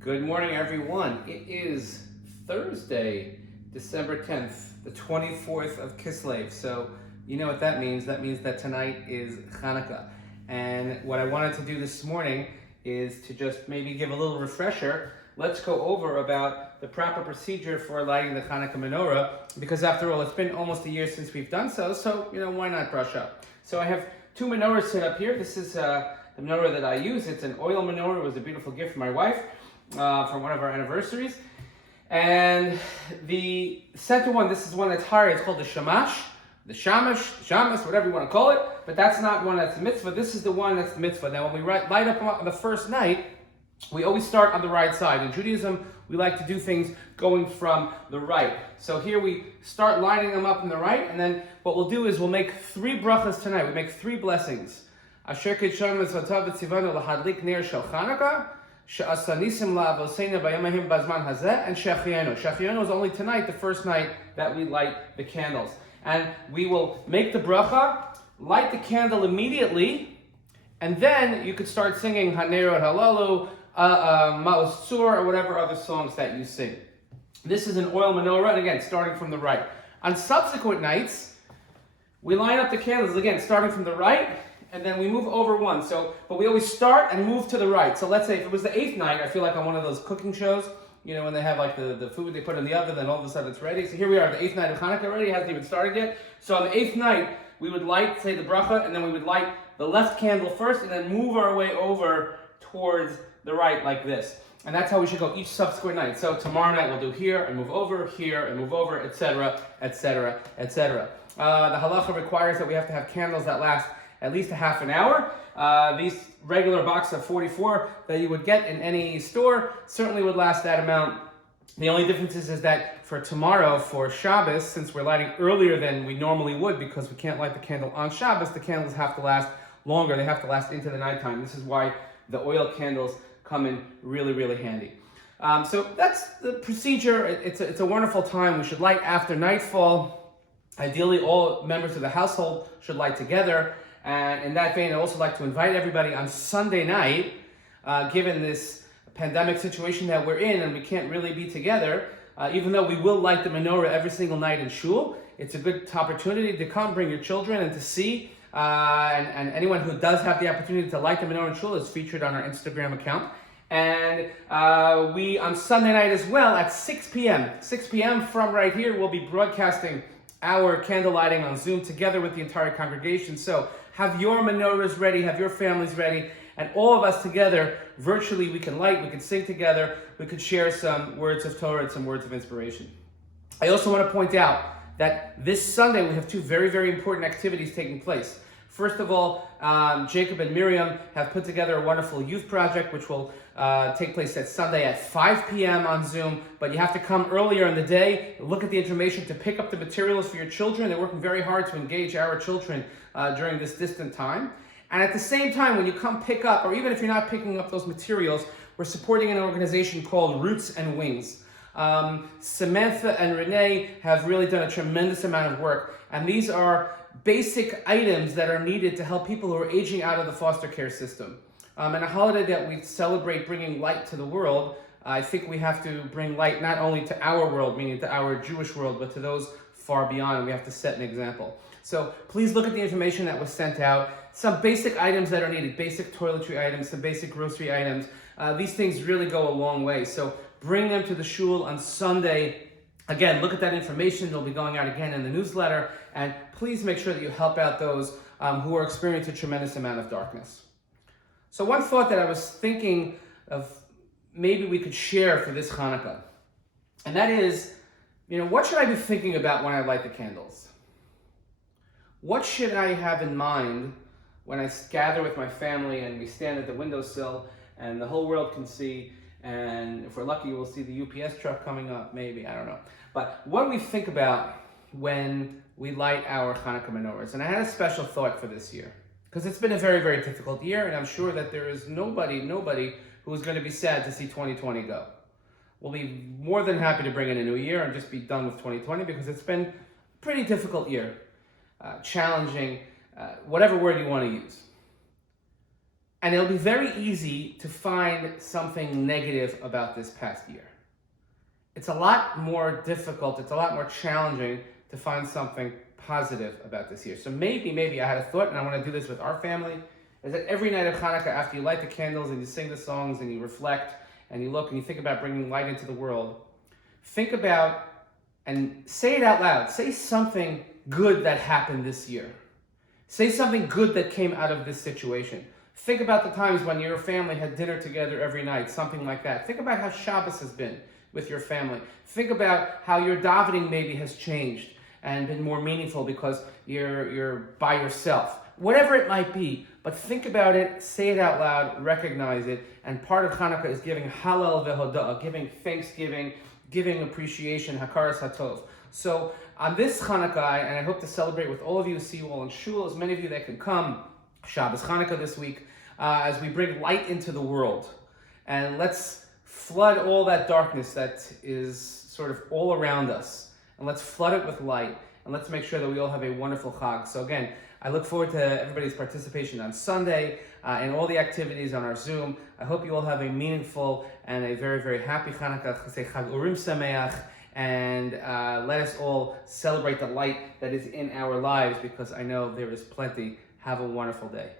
Good morning, everyone. It is Thursday, December 10th, the 24th of Kislev. So, you know what that means. That means that tonight is Chanukah. And what I wanted to do this morning is to just maybe give a little refresher. Let's go over about the proper procedure for lighting the Hanukkah menorah, because after all, it's been almost a year since we've done so, why not brush up? So I have two menorahs set up here. This is the menorah that I use. It's an oil menorah. It was a beautiful gift from my wife for one of our anniversaries. And the center one, this is one that's higher. It's called the shamash, the shamas, whatever you want to call it. But that's not one that's the mitzvah. This is the one that's the mitzvah. Now, when we light up on the first night, we always start on the right side. In Judaism, we like to do things going from the right. So here we start lining them up in the right, and then what we'll do is we'll make three brachas tonight. We make three blessings. Asher kitshon mitzvotav v'tzivanu lahadlik ner shel Chanukah, she'asa nisim la'avoseinu b'yamahim b'zman hazeh, and she'achiyanu. She'achiyanu is only tonight, the first night that we light the candles. And we will make the bracha, light the candle immediately, and then you could start singing Hanerot Halalu, Ma'os Tzur, or whatever other songs that you sing. This is an oil menorah, and again, starting from the right. On subsequent nights, we line up the candles, again, starting from the right, and then we move over one. But we always start and move to the right. So let's say if it was the 8th night, I feel like on one of those cooking shows, when they have like the food they put in the oven, then all of a sudden it's ready. So here we are, the 8th night of Hanukkah already, hasn't even started yet. So on the 8th night, we would light, say, the bracha, and then we would light the left candle first, and then move our way over towards the right like this. And that's how we should go each subsequent night. So tomorrow night we'll do here and move over, here and move over, etc., etc., etc. The halacha requires that we have to have candles that last at least a half an hour. These regular boxes of 44 that you would get in any store certainly would last that amount. The only difference is that for tomorrow, for Shabbos, since we're lighting earlier than we normally would because we can't light the candle on Shabbos, the candles have to last longer. They have to last into the nighttime. This is why the oil candles come in really, really handy. So that's the procedure. It's a wonderful time. We should light after nightfall. Ideally, all members of the household should light together. And in that vein, I'd also like to invite everybody on Sunday night, given this pandemic situation that we're in and we can't really be together, even though we will light the menorah every single night in shul, it's a good opportunity to come, bring your children, and to see. And anyone who does have the opportunity to light the menorah in shul is featured on our Instagram account. And we, on Sunday night as well, at 6 p.m. from right here, we'll be broadcasting our candle lighting on Zoom together with the entire congregation. So have your menorahs ready, have your families ready, and all of us together, virtually, we can light, we can sing together, we could share some words of Torah and some words of inspiration. I also want to point out that this Sunday we have two very, very important activities taking place. First of all, Jacob and Miriam have put together a wonderful youth project which will take place at Sunday at 5 p.m. on Zoom, but you have to come earlier in the day, look at the information to pick up the materials for your children. They're working very hard to engage our children during this distant time. And at the same time, when you come pick up, or even if you're not picking up those materials, we're supporting an organization called Roots and Wings. Samantha and Renee have really done a tremendous amount of work, and these are basic items that are needed to help people who are aging out of the foster care system. And a holiday that we celebrate bringing light to the world, I think we have to bring light not only to our world, meaning to our Jewish world, but to those far beyond. We have to set an example. So please look at the information that was sent out. Some basic items that are needed, basic toiletry items, some basic grocery items. These things really go a long way. So bring them to the shul on Sunday. Again, look at that information. They'll be going out again in the newsletter. And please make sure that you help out those who are experiencing a tremendous amount of darkness. So one thought that I was thinking of maybe we could share for this Hanukkah, and that is, what should I be thinking about when I light the candles? What should I have in mind when I gather with my family and we stand at the windowsill and the whole world can see, and if we're lucky, we'll see the UPS truck coming up, maybe, I don't know. But what do we think about when we light our Hanukkah menorahs? And I had a special thought for this year, because it's been a very, very difficult year, and I'm sure that there is nobody who is going to be sad to see 2020 go. We'll be more than happy to bring in a new year and just be done with 2020, because it's been a pretty difficult year. Challenging, whatever word you want to use. And it'll be very easy to find something negative about this past year. It's a lot more difficult, it's a lot more challenging to find something positive about this year. So maybe I had a thought, and I want to do this with our family, is that every night of Hanukkah, after you light the candles and you sing the songs and you reflect and you look and you think about bringing light into the world, think about and say it out loud. Say something good that happened this year. Say something good that came out of this situation. Think about the times when your family had dinner together every night, something like that. Think about how Shabbos has been with your family. Think about how your davening maybe has changed and been more meaningful because you're by yourself. Whatever it might be, but think about it, say it out loud, recognize it, and part of Hanukkah is giving Hallel v'hoda'ah, giving thanksgiving, giving appreciation, Hakaras Hatov. So on this Hanukkah, and I hope to celebrate with all of you, see you all in shul, as many of you that can come, Shabbos Hanukkah this week, as we bring light into the world. And let's flood all that darkness that is sort of all around us. And let's flood it with light. And let's make sure that we all have a wonderful Chag. So again, I look forward to everybody's participation on Sunday and all the activities on our Zoom. I hope you all have a meaningful and a very, very happy Hanukkah. Chag Urim Sameach. And let us all celebrate the light that is in our lives, because I know there is plenty. Have a wonderful day.